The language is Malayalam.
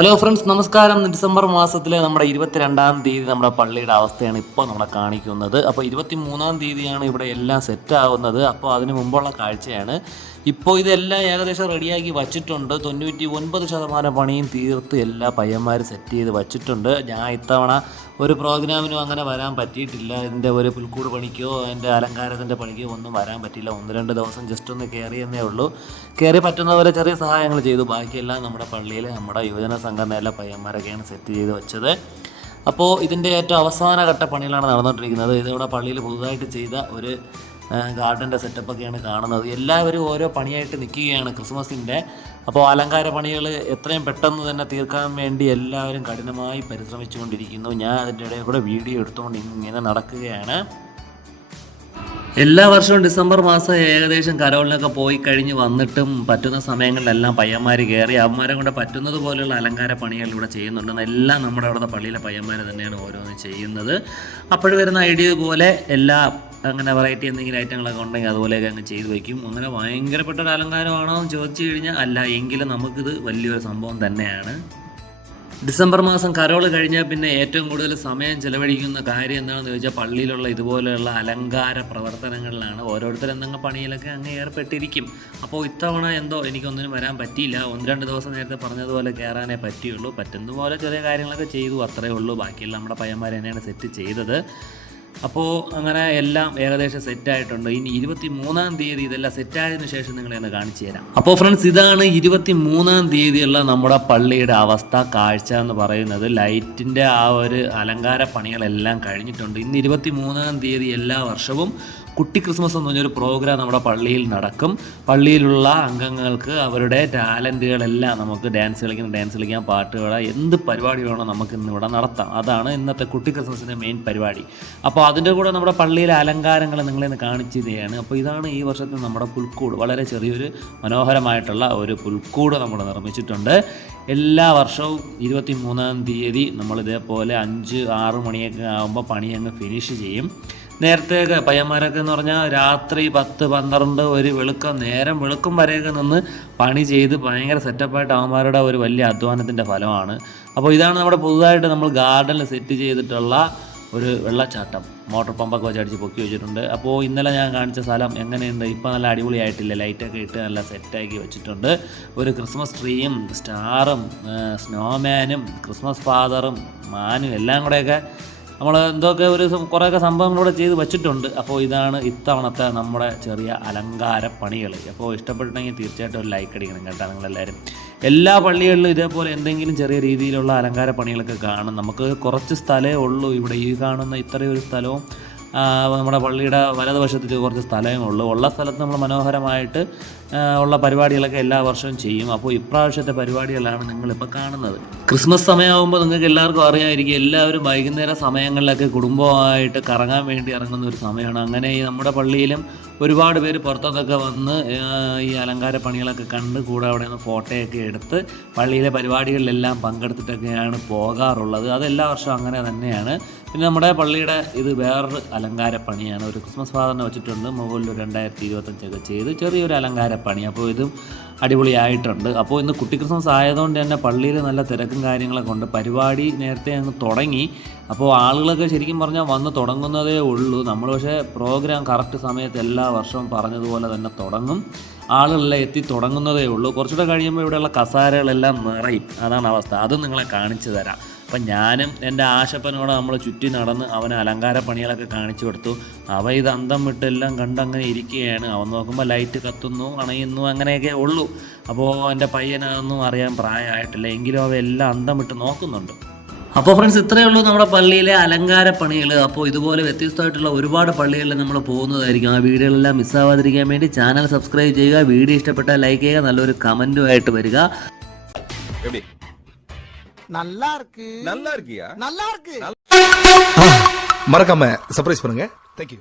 ഹലോ ഫ്രണ്ട്സ്, നമസ്കാരം. ഡിസംബർ മാസത്തിലെ നമ്മുടെ 22-ാം തീയതി നമ്മുടെ പള്ളിയുടെ അവസ്ഥയാണ് ഇപ്പോൾ നമ്മളെ കാണിക്കുന്നത്. അപ്പോൾ 23-ാം തീയതിയാണ് ഇവിടെ എല്ലാം സെറ്റ് ആവുന്നത്. അപ്പോൾ അതിന് മുമ്പുള്ള കാഴ്ചയാണ്. ഇപ്പോൾ ഇതെല്ലാം ഏകദേശം റെഡിയാക്കി വച്ചിട്ടുണ്ട്. 99% പണിയും തീർത്ത് എല്ലാ പയ്യന്മാരും സെറ്റ് ചെയ്ത് വച്ചിട്ടുണ്ട്. ഞാൻ ഇത്തവണ ഒരു പ്രോഗ്രാമിനും അങ്ങനെ വരാൻ പറ്റിയിട്ടില്ല. എൻ്റെ ഒരു പുൽക്കൂട് പണിക്കോ എൻ്റെ അലങ്കാരത്തിൻ്റെ പണിക്കോ ഒന്നും വരാൻ പറ്റില്ല. 1-2 ദിവസം ജസ്റ്റ് ഒന്ന് കയറിയെന്നേ ഉള്ളൂ. കയറി പറ്റുന്ന പോലെ ചെറിയ സഹായങ്ങൾ ചെയ്തു. ബാക്കിയെല്ലാം നമ്മുടെ പള്ളിയിൽ നമ്മുടെ യുവജന സംഘടനയിലെ പയ്യന്മാരൊക്കെയാണ് സെറ്റ് ചെയ്ത് വെച്ചത്. അപ്പോൾ ഇതിൻ്റെ ഏറ്റവും അവസാനഘട്ട പണികളാണ് നടന്നുകൊണ്ടിരിക്കുന്നത്. ഇതിവിടെ പള്ളിയിൽ പുതുതായിട്ട് ചെയ്ത ഒരു ഗാർഡൻ്റെ സെറ്റപ്പൊക്കെയാണ് കാണുന്നത്. എല്ലാവരും ഓരോ പണിയായിട്ട് നിൽക്കുകയാണ് ക്രിസ്മസിൻ്റെ. അപ്പോൾ അലങ്കാര പണികൾ എത്രയും പെട്ടെന്ന് തന്നെ തീർക്കാൻ വേണ്ടി എല്ലാവരും കഠിനമായി പരിശ്രമിച്ചുകൊണ്ടിരിക്കുന്നു. ഞാൻ അതിൻ്റെ ഇടയിൽ കൂടെ വീഡിയോ എടുത്തുകൊണ്ട് ഇങ്ങനെ നടക്കുകയാണ്. എല്ലാ വർഷവും ഡിസംബർ മാസം ഏകദേശം കരോളിനൊക്കെ പോയി കഴിഞ്ഞ് വന്നിട്ടും പറ്റുന്ന സമയങ്ങളിലെല്ലാം പയ്യന്മാർ കയറി അവന്മാരെ കൊണ്ട് പറ്റുന്നത് പോലെയുള്ള അലങ്കാര പണികൾ ഇവിടെ ചെയ്യുന്നുണ്ട്. എല്ലാം നമ്മുടെ അവിടുത്തെ പള്ളിയിലെ പയ്യന്മാർ തന്നെയാണ് ഓരോന്ന് ചെയ്യുന്നത്. അപ്പോൾ വരുന്ന ഐഡിയ പോലെ എല്ലാ അങ്ങനെ വെറൈറ്റി എന്തെങ്കിലും ഐറ്റങ്ങളൊക്കെ ഉണ്ടെങ്കിൽ അതുപോലെയൊക്കെ അങ്ങ് ചെയ്ത് വയ്ക്കും. അങ്ങനെ ഭയങ്കരപ്പെട്ട ഒരു അലങ്കാരമാണോ എന്ന് ചോദിച്ചു കഴിഞ്ഞാൽ അല്ല, എങ്കിലും നമുക്കിത് വലിയൊരു സംഭവം തന്നെയാണ്. ഡിസംബർ മാസം കരോൾ കഴിഞ്ഞാൽ പിന്നെ ഏറ്റവും കൂടുതൽ സമയം ചിലവഴിക്കുന്ന കാര്യം എന്താണെന്ന് ചോദിച്ചാൽ പള്ളിയിലുള്ള ഇതുപോലെയുള്ള അലങ്കാര പ്രവർത്തനങ്ങളിലാണ്. ഓരോരുത്തർ എന്തെങ്കിലും പണിയിലൊക്കെ അങ്ങ് ഏർപ്പെട്ടിരിക്കും. അപ്പോൾ ഇത്തവണ എന്തോ എനിക്കൊന്നിനും വരാൻ പറ്റിയില്ല. 1-2 ദിവസം നേരത്തെ പറഞ്ഞതുപോലെ കയറാനേ പറ്റിയുള്ളൂ. പറ്റുന്ന പോലെ ചെറിയ കാര്യങ്ങളൊക്കെ ചെയ്തു, അത്രയേ ഉള്ളൂ. ബാക്കിയെല്ലാം നമ്മുടെ പയ്യന്മാർ തന്നെയാണ് സെറ്റ് ചെയ്തത്. അപ്പോൾ അങ്ങനെ എല്ലാം ഏകദേശം സെറ്റായിട്ടുണ്ട്. ഇനി 23-ാം തീയതി ഇതെല്ലാം സെറ്റായതിനു ശേഷം നിങ്ങളെ ഒന്ന് കാണിച്ചു തരാം. അപ്പോൾ ഫ്രണ്ട്സ്, ഇതാണ് 23-ാം തീയതിയുള്ള നമ്മുടെ പള്ളിയുടെ അവസ്ഥ, കാഴ്ച എന്ന് പറയുന്നത്. ലൈറ്റിൻ്റെ ആ ഒരു അലങ്കാര പണികളെല്ലാം കഴിഞ്ഞിട്ടുണ്ട്. ഇന്ന് 23-ാം തീയതി എല്ലാ വർഷവും കുട്ടി ക്രിസ്മസ് എന്ന് പറഞ്ഞൊരു പ്രോഗ്രാം നമ്മുടെ പള്ളിയിൽ നടക്കും. പള്ളിയിലുള്ള അംഗങ്ങൾക്ക് അവരുടെ ടാലൻറ്റുകളെല്ലാം നമുക്ക് ഡാൻസ് കളിക്കാൻ, പാട്ട് പാടാം, എന്ത് പരിപാടി വേണോ നമുക്ക് ഇന്നിവിടെ നടത്താം. അതാണ് ഇന്നത്തെ കുട്ടി ക്രിസ്മസിൻ്റെ മെയിൻ പരിപാടി. അപ്പോൾ അതിൻ്റെ കൂടെ നമ്മുടെ പള്ളിയിലെ അലങ്കാരങ്ങൾ നിങ്ങളിന്ന് കാണിച്ചതാണ്. അപ്പോൾ ഇതാണ് ഈ വർഷത്തെ നമ്മുടെ പുൽക്കൂട്. വളരെ ചെറിയൊരു മനോഹരമായിട്ടുള്ള ഒരു പുൽക്കൂട് നമ്മൾ നിർമ്മിച്ചിട്ടുണ്ട്. എല്ലാ വർഷവും 23-ാം തീയതി നമ്മൾ ഇതേപോലെ 5-6 മണിയൊക്കെ ആകുമ്പോൾ പണി അങ്ങ് ഫിനിഷ് ചെയ്യും. നേരത്തെയൊക്കെ പയ്യന്മാരൊക്കെ എന്ന് പറഞ്ഞാൽ രാത്രി 10-12 ഒരു നേരം വെളുക്കും വരെയൊക്കെ നിന്ന് പണി ചെയ്ത് ഭയങ്കര സെറ്റപ്പായിട്ട് അവന്മാരുടെ ഒരു വലിയ അധ്വാനത്തിൻ്റെ ഫലമാണ്. അപ്പോൾ ഇതാണ് നമ്മുടെ പുതുതായിട്ട് നമ്മൾ ഗാർഡനിൽ സെറ്റ് ചെയ്തിട്ടുള്ള ഒരു വെള്ളച്ചാട്ടം. മോട്ടോർ പമ്പൊക്കെ വെച്ച് അടിച്ച് പൊക്കി വെച്ചിട്ടുണ്ട്. അപ്പോൾ ഇന്നലെ ഞാൻ കാണിച്ച സ്ഥലം എങ്ങനെയുണ്ട്? ഇപ്പോൾ നല്ല അടിപൊളിയായിട്ടില്ല. ലൈറ്റൊക്കെ ഇട്ട് നല്ല സെറ്റാക്കി വെച്ചിട്ടുണ്ട്. ഒരു ക്രിസ്മസ് ട്രീയും സ്റ്റാറും സ്നോമാനും ക്രിസ്മസ് ഫാദറും മാനും എല്ലാം കൂടെയൊക്കെ നമ്മൾ എന്തൊക്കെ കുറേയൊക്കെ സംഭവങ്ങളൂടെ ചെയ്ത് വെച്ചിട്ടുണ്ട്. അപ്പോൾ ഇതാണ് ഇത്തവണത്തെ നമ്മുടെ ചെറിയ അലങ്കാര പണികൾ. അപ്പോൾ ഇഷ്ടപ്പെട്ടിട്ടുണ്ടെങ്കിൽ തീർച്ചയായിട്ടും ഒരു ലൈക്ക് അടിക്കണം കേട്ടോ നിങ്ങളെല്ലാവരും. എല്ലാ പള്ളികളിലും ഇതേപോലെ എന്തെങ്കിലും ചെറിയ രീതിയിലുള്ള അലങ്കാര പണികളൊക്കെ കാണും. നമുക്ക് കുറച്ച് സ്ഥലമേ ഉള്ളൂ ഇവിടെ. ഈ കാണുന്ന ഇത്രയൊരു സ്ഥലവും നമ്മുടെ പള്ളിയുടെ വലതുവശത്ത് കുറച്ച് സ്ഥലമേ ഉള്ളൂ. ഉള്ള സ്ഥലത്ത് നമ്മൾ മനോഹരമായിട്ട് ഉള്ള പരിപാടികളൊക്കെ എല്ലാ വർഷവും ചെയ്യും. അപ്പോൾ ഇപ്രാവശ്യത്തെ പരിപാടികളാണ് നിങ്ങളിപ്പോൾ കാണുന്നത്. ക്രിസ്മസ് സമയമാകുമ്പോൾ നിങ്ങൾക്ക് എല്ലാവർക്കും അറിയാമായിരിക്കും, എല്ലാവരും വൈകുന്നേര സമയങ്ങളിലൊക്കെ കുടുംബമായിട്ട് കറങ്ങാൻ വേണ്ടി ഇറങ്ങുന്ന ഒരു സമയമാണ്. അങ്ങനെ ഈ നമ്മുടെ പള്ളിയിലും ഒരുപാട് പേര് പുറത്തുനിന്നൊക്കെ വന്ന് ഈ അലങ്കാര പണികളൊക്കെ കണ്ട് കൂടെ അവിടെ നിന്ന് ഫോട്ടോയൊക്കെ എടുത്ത് പള്ളിയിലെ പരിപാടികളിലെല്ലാം പങ്കെടുത്തിട്ടൊക്കെയാണ് പോകാറുള്ളത്. അതെല്ലാ വർഷവും അങ്ങനെ തന്നെയാണ്. പിന്നെ നമ്മുടെ പള്ളിയുടെ ഇത് വേറൊരു അലങ്കാര പണിയാണ്. ഒരു ക്രിസ്മസ് ഫാദറിനെ വെച്ചിട്ടുണ്ട്. മുകളിൽ 2025 ചെയ്ത് ചെറിയൊരു അലങ്കാര പണി. അപ്പോൾ ഇതും അടിപൊളിയായിട്ടുണ്ട്. അപ്പോൾ ഇന്ന് കുട്ടി ക്രിസ്മസ് ആയതുകൊണ്ട് തന്നെ പള്ളിയിൽ നല്ല തിരക്കും കാര്യങ്ങളൊക്കെ ഉണ്ട്. പരിപാടി നേരത്തെ അങ്ങ് തുടങ്ങി. അപ്പോൾ ആളുകളൊക്കെ ശരിക്കും പറഞ്ഞാൽ വന്ന് തുടങ്ങുന്നതേ ഉള്ളൂ. നമ്മൾ പക്ഷേ പ്രോഗ്രാം കറക്റ്റ് സമയത്ത് എല്ലാ വർഷവും പറഞ്ഞതുപോലെ തന്നെ തുടങ്ങും. ആളുകളെല്ലാം എത്തി തുടങ്ങുന്നതേ ഉള്ളൂ. കുറച്ചുകൂടെ കഴിയുമ്പോൾ ഇവിടെയുള്ള കസാരകളെല്ലാം നിറയും. അതാണ് അവസ്ഥ. അതും നിങ്ങളെ കാണിച്ചു തരാം. അപ്പം ഞാനും എൻ്റെ ആശപ്പനോടെ നമ്മൾ ചുറ്റി നടന്ന് അവന് അലങ്കാര പണികളൊക്കെ കാണിച്ചു കൊടുത്തു. അവ ഇത് അന്തം വിട്ടെല്ലാം കണ്ടങ്ങനെ ഇരിക്കുകയാണ്. അവൻ നോക്കുമ്പോൾ ലൈറ്റ് കത്തുന്നു, അണയുന്നു, അങ്ങനെയൊക്കെ ഉള്ളൂ. അപ്പോൾ എൻ്റെ പയ്യനതൊന്നും അറിയാൻ പ്രായമായിട്ടില്ല, എങ്കിലും അവ എല്ലാം അന്തം വിട്ട് നോക്കുന്നുണ്ട്. അപ്പോൾ ഫ്രണ്ട്സ്, ഇത്രയേ ഉള്ളൂ നമ്മുടെ പള്ളിയിലെ അലങ്കാര പണികൾ. അപ്പോൾ ഇതുപോലെ വ്യത്യസ്തമായിട്ടുള്ള ഒരുപാട് പള്ളികളിൽ നമ്മൾ പോകുന്നതായിരിക്കും. ആ വീഡിയോകളെല്ലാം മിസ്സാവാതിരിക്കാൻ വേണ്ടി ചാനൽ സബ്സ്ക്രൈബ് ചെയ്യുക. വീഡിയോ ഇഷ്ടപ്പെട്ടാൽ ലൈക്ക് ചെയ്യുക. നല്ലൊരു കമൻറ്റുമായിട്ട് വരിക. நல்லா இருக்கு. நல்லா இருக்கியா? நல்லா இருக்கு. மறக்காம சர்ப்ரைஸ் பண்ணுங்க. தேங்க்யூ.